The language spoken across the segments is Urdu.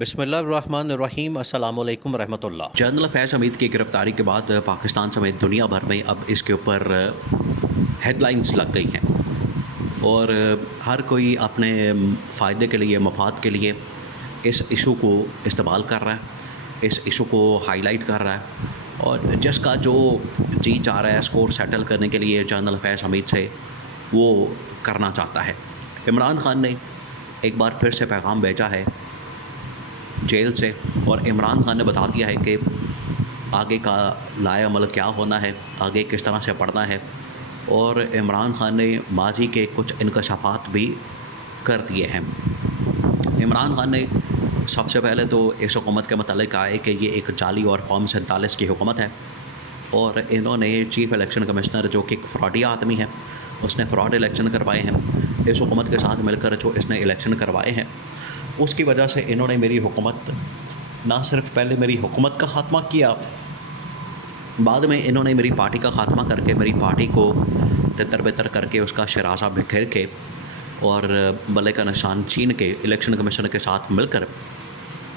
بسم اللہ الرحمن الرحیم۔ السلام علیکم ورحمۃ اللہ۔ جنرل فیض حمید کی گرفتاری کے بعد پاکستان سمیت دنیا بھر میں اب اس کے اوپر ہیڈ لائنز لگ گئی ہیں اور ہر کوئی اپنے فائدے کے لیے، مفاد کے لیے اس ایشو کو استعمال کر رہا ہے، اس ایشو کو ہائی لائٹ کر رہا ہے، اور جس کا جو جی چاہ رہا ہے اسکور سیٹل کرنے کے لیے جنرل فیض حمید سے وہ کرنا چاہتا ہے۔ عمران خان نے ایک بار پھر سے پیغام بھیجا ہے جیل سے، اور عمران خان نے بتا دیا ہے کہ آگے کا لائے عمل کیا ہونا ہے، آگے کس طرح سے پڑھنا ہے، اور عمران خان نے ماضی کے کچھ انکشافات بھی کر دیے ہیں۔ عمران خان نے سب سے پہلے تو اس حکومت کے متعلق کہا ہے کہ یہ ایک جعلی اور فارم 47 کی حکومت ہے، اور انہوں نے چیف الیکشن کمشنر جو کہ ایک فراڈی آدمی ہے، اس نے فراڈ الیکشن کروائے ہیں۔ اس حکومت کے ساتھ مل کر جو اس نے الیکشن کروائے ہیں، اس کی وجہ سے انہوں نے میری حکومت، نہ صرف پہلے میری حکومت کا خاتمہ کیا، بعد میں انہوں نے میری پارٹی کا خاتمہ کر کے، میری پارٹی کو تتر بتر کر کے، اس کا شراسہ بکھیر کے اور بلے کا نشان چھین کے الیکشن کمیشن کے ساتھ مل کر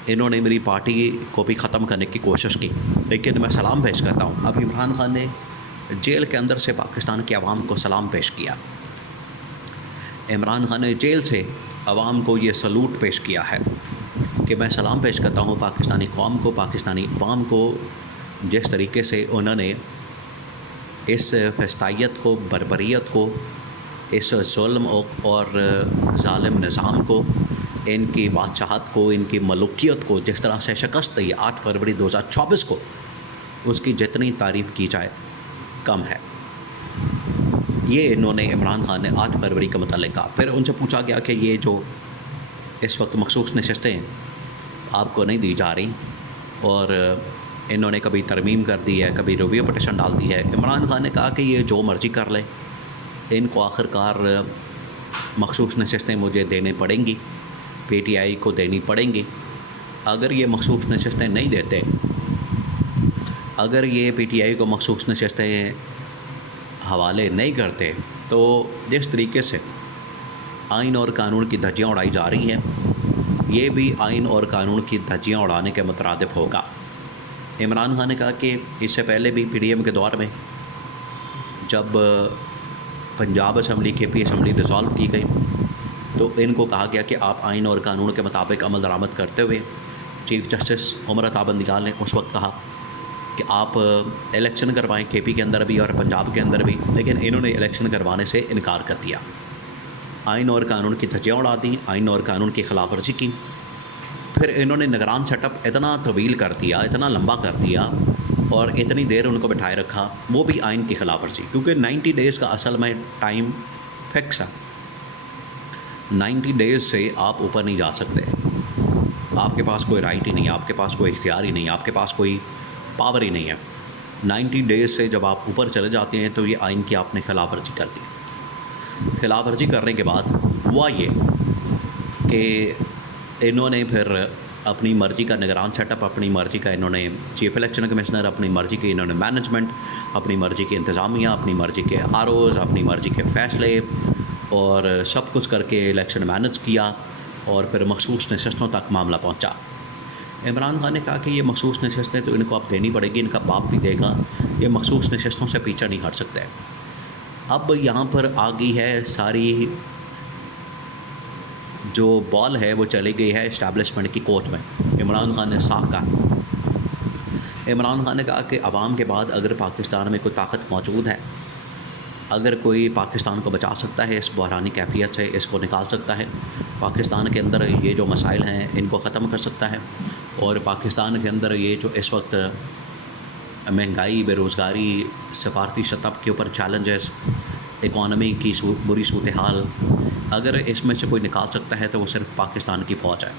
انہوں نے میری پارٹی کو بھی ختم کرنے کی کوشش کی۔ لیکن میں سلام پیش کرتا ہوں، اب عمران خان نے جیل کے اندر سے پاکستان کی عوام کو سلام پیش کیا۔ عمران خان نے جیل سے عوام کو یہ سلوٹ پیش کیا ہے کہ میں سلام پیش کرتا ہوں پاکستانی قوم کو، پاکستانی عوام کو، جس طریقے سے انہوں نے اس فسطائیت کو، بربریت کو، اس ظلم اور ظالم نظام کو، ان کی بادشاہت کو، ان کی ملوکیت کو جس طرح سے شکست دی 8 فروری 2024 کو، اس کی جتنی تعریف کی جائے کم ہے۔ یہ انہوں نے عمران خان نے 8 فروری کے متعلق کہا۔ پھر ان سے پوچھا گیا کہ یہ جو اس وقت مخصوص نشستیں آپ کو نہیں دی جا رہی، اور انہوں نے کبھی ترمیم کر دی ہے، کبھی ریویو پٹیشن ڈال دی ہے۔ عمران خان نے کہا کہ یہ جو مرضی کر لے، ان کو آخر کار مخصوص نشستیں مجھے دینے پڑیں گی، پی ٹی آئی کو دینی پڑیں گی۔ اگر یہ مخصوص نشستیں نہیں دیتے، اگر یہ پی ٹی آئی کو مخصوص نشستیں حوالے نہیں کرتے، تو جس طریقے سے آئین اور قانون کی دھجیاں اڑائی جا رہی ہیں، یہ بھی آئین اور قانون کی دھجیاں اڑانے کے مترادف ہوگا۔ عمران خان نے کہا کہ اس سے پہلے بھی پی ڈی ایم کے دور میں جب پنجاب اسمبلی، کے پی اسمبلی ڈیزالو کی گئی، تو ان کو کہا گیا کہ آپ آئین اور قانون کے مطابق عمل درآمد کرتے ہوئے، چیف جسٹس عمر عطا بندیال نے اس وقت کہا کہ آپ الیکشن کروائیں کے پی کے اندر بھی اور پنجاب کے اندر بھی، لیکن انہوں نے الیکشن کروانے سے انکار کر دیا۔ آئین اور قانون کی دھجیاں اڑا دیں، آئین اور قانون کی خلاف ورزی کی۔ پھر انہوں نے نگران سیٹ اپ اتنا طویل کر دیا، اتنا لمبا کر دیا، اور اتنی دیر ان کو بٹھائے رکھا، وہ بھی آئین کی خلاف ورزی، کیونکہ 90 ڈیز کا اصل میں ٹائم فکس ہے۔ 90 ڈیز سے آپ اوپر نہیں جا سکتے، آپ کے پاس کوئی رائٹ ہی نہیں، آپ کے پاس کوئی اختیار ہی نہیں، آپ کے پاس کوئی پاور ہی نہیں ہے۔ 90 ڈیز سے جب آپ اوپر چلے جاتے ہیں تو یہ آئین کی آپ نے خلاف ورزی کر دی۔ خلاف ورزی کرنے کے بعد ہوا یہ کہ انہوں نے پھر اپنی مرضی کا نگران سیٹ اپ، اپنی مرضی کا انہوں نے چیف الیکشن کمشنر، اپنی مرضی کی انہوں نے مینجمنٹ، اپنی مرضی کی انتظامیہ، اپنی مرضی کے آر اوز، اپنی مرضی کے فیصلے، اور سب کچھ کر کے الیکشن مینج کیا، اور پھر مخصوص نشستوں تک معاملہ پہنچا۔ عمران خان نے کہا کہ یہ مخصوص نشستیں تو ان کو اب دینی پڑے گی، ان کا باپ بھی دے گا، یہ مخصوص نشستوں سے پیچھا نہیں ہٹ سکتے۔ اب یہاں پر آ گئی ہے ساری جو بال ہے، وہ چلی گئی ہے اسٹیبلشمنٹ کی کورٹ میں۔ عمران خان نے صاف کہا، عمران خان نے کہا کہ عوام کے بعد اگر پاکستان میں کوئی طاقت موجود ہے، اگر کوئی پاکستان کو بچا سکتا ہے اس بحرانی کیفیت سے، اس کو نکال سکتا ہے، پاکستان کے اندر یہ جو مسائل ہیں ان کو ختم کر سکتا ہے، اور پاکستان کے اندر یہ جو اس وقت مہنگائی، بے روزگاری، سفارتی سطح کے اوپر چیلنجز، اکانومی کی بری صورتحال، اگر اس میں سے کوئی نکال سکتا ہے تو وہ صرف پاکستان کی فوج ہے۔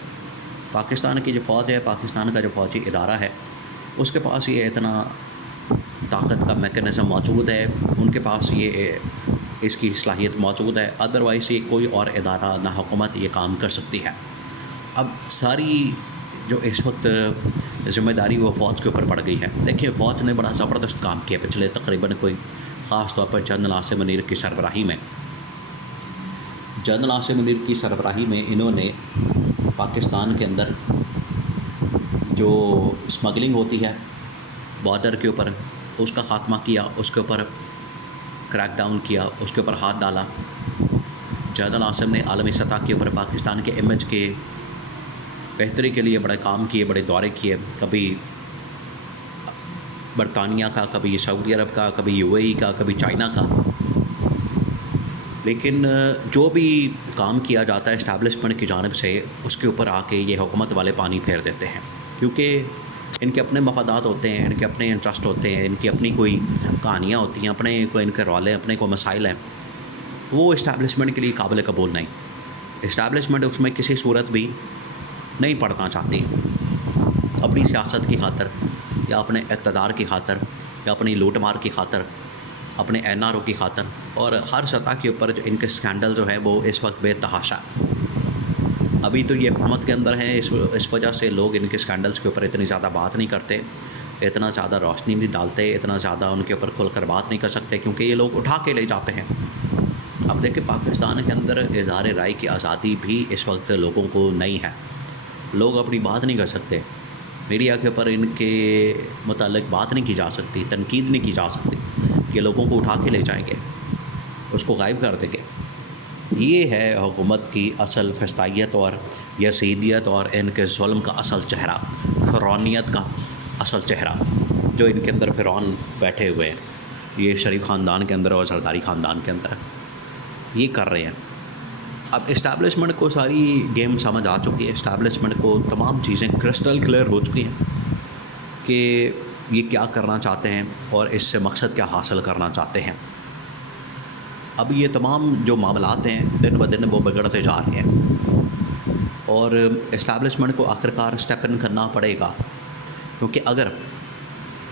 پاکستان کی جو فوج ہے، پاکستان کا جو فوجی ادارہ ہے، اس کے پاس یہ اتنا طاقت کا میکینزم موجود ہے، ان کے پاس یہ اس کی صلاحیت موجود ہے، ادروائز یہ کوئی اور ادارہ نہ حکومت یہ کام کر سکتی ہے۔ اب ساری جو اس وقت ذمہ داری وہ فوج کے اوپر پڑ گئی ہے۔ دیکھیے، فوج نے بڑا زبردست کام کیا پچھلے تقریباً کوئی، خاص طور پر جنرل عاصم منیر کی سربراہی میں۔ جنرل عاصم منیر کی سربراہی میں انہوں نے پاکستان کے اندر جو اسمگلنگ ہوتی ہے بارڈر کے اوپر اس کا خاتمہ کیا، اس کے اوپر کریک ڈاؤن کیا، اس کے اوپر ہاتھ ڈالا۔ جنرل ناصر نے عالمی سطح کے اوپر پاکستان کے امیج کے بہتری کے لیے بڑے کام کیے، بڑے دورے کیے، کبھی برطانیہ کا، کبھی سعودی عرب کا، کبھی UAE کا، کبھی چائنا کا۔ لیکن جو بھی کام کیا جاتا ہے اسٹیبلشمنٹ کی جانب سے، اس کے اوپر آ کے یہ حکومت والے پانی پھیر دیتے ہیں، کیونکہ ان کے اپنے مفادات ہوتے ہیں، ان کے اپنے انٹرسٹ ہوتے ہیں، ان کی اپنی کوئی کہانیاں ہوتی ہیں، اپنے کوئی ان کے رولے، اپنے کوئی مسائل ہیں، وہ اسٹیبلشمنٹ کے لیے قابل قبول نہیں۔ اسٹیبلشمنٹ اس میں کسی صورت بھی نہیں پڑھنا چاہتی، اپنی سیاست کی خاطر یا اپنے اقتدار کی خاطر یا اپنی لوٹ مار کی خاطر، اپنے NRO کی خاطر، اور ہر سطح کے اوپر جو ان کے اسکینڈل جو ہے وہ اس وقت بے تحاشا ہے۔ ابھی تو یہ حکومت کے اندر ہے، اس وجہ سے لوگ ان کے اسکینڈلس کے اوپر اتنی زیادہ بات نہیں کرتے، اتنا زیادہ روشنی نہیں ڈالتے، اتنا زیادہ ان کے اوپر کھل کر بات نہیں کر سکتے، کیونکہ یہ لوگ اٹھا کے لے جاتے ہیں۔ اب دیکھیں پاکستان کے اندر اظہار رائے کی آزادی بھی اس وقت لوگوں کو نہیں ہے، لوگ اپنی بات نہیں کر سکتے، میڈیا کے اوپر ان کے متعلق بات نہیں کی جا سکتی، تنقید نہیں کی جا سکتی، یہ لوگوں کو اٹھا کے لے جائیں گے، اس کو غائب کر دیں گے۔ یہ ہے حکومت کی اصل فسطائیت اور یزیدیت اور ان کے ظلم کا اصل چہرہ، فرعونیت کا اصل چہرہ، جو ان کے اندر فرعون بیٹھے ہوئے ہیں، یہ شریف خاندان کے اندر اور زرداری خاندان کے اندر یہ کر رہے ہیں۔ اب اسٹیبلشمنٹ کو ساری گیم سمجھ آ چکی ہے، اسٹیبلشمنٹ کو تمام چیزیں کرسٹل کلیئر ہو چکی ہیں کہ یہ کیا کرنا چاہتے ہیں اور اس سے مقصد کیا حاصل کرنا چاہتے ہیں۔ اب یہ تمام جو معاملات ہیں دن بہ دن وہ بگڑتے جا رہے ہیں، اور اسٹیبلشمنٹ کو آخرکار اسٹیپ ان کرنا پڑے گا، کیونکہ اگر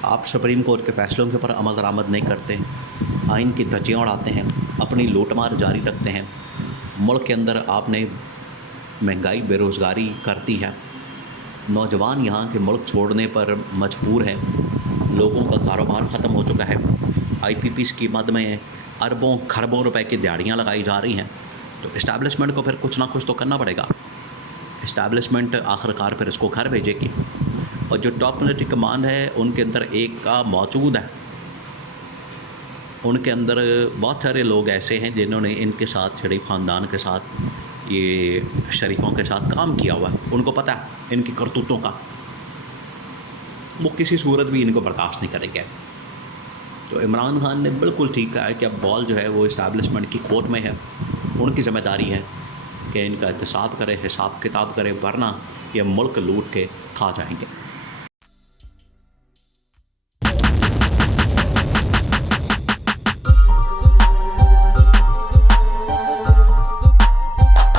آپ سپریم کورٹ کے فیصلوں کے اوپر عمل درآمد نہیں کرتے، آئین کی دھجیاں اڑاتے ہیں، اپنی لوٹ مار جاری رکھتے ہیں، ملک کے اندر آپ نے مہنگائی، بے روزگاری کرتی ہے، نوجوان یہاں کے ملک چھوڑنے پر مجبور ہیں، لوگوں کا کاروبار ختم ہو چکا ہے، IPP اسکیمات میں اربوں کھربوں روپے کی دیہڑیاں لگائی جا رہی ہیں، تو اسٹیبلشمنٹ کو پھر کچھ نہ کچھ تو کرنا پڑے گا۔ اسٹیبلشمنٹ آخرکار پھر اس کو گھر بھیجے گی، اور جو ٹاپ ملٹری کمانڈ ہے ان کے اندر ایک کا موجود ہے، ان کے اندر بہت سارے لوگ ایسے ہیں جنہوں نے ان کے ساتھ، شریف خاندان کے ساتھ، یہ شریفوں کے ساتھ کام کیا ہوا ہے، ان کو پتہ ہے ان کی کرتوتوں کا، وہ کسی صورت بھی ان کو برداشت نہیں کریں گے۔ تو عمران خان نے بالکل ٹھیک کہا ہے کہ اب بال جو ہے وہ اسٹیبلشمنٹ کی کورٹ میں ہے، ان کی ذمہ داری ہے کہ ان کا احتساب کرے، حساب کتاب کرے، ورنہ یہ ملک لوٹ کے کھا جائیں گے۔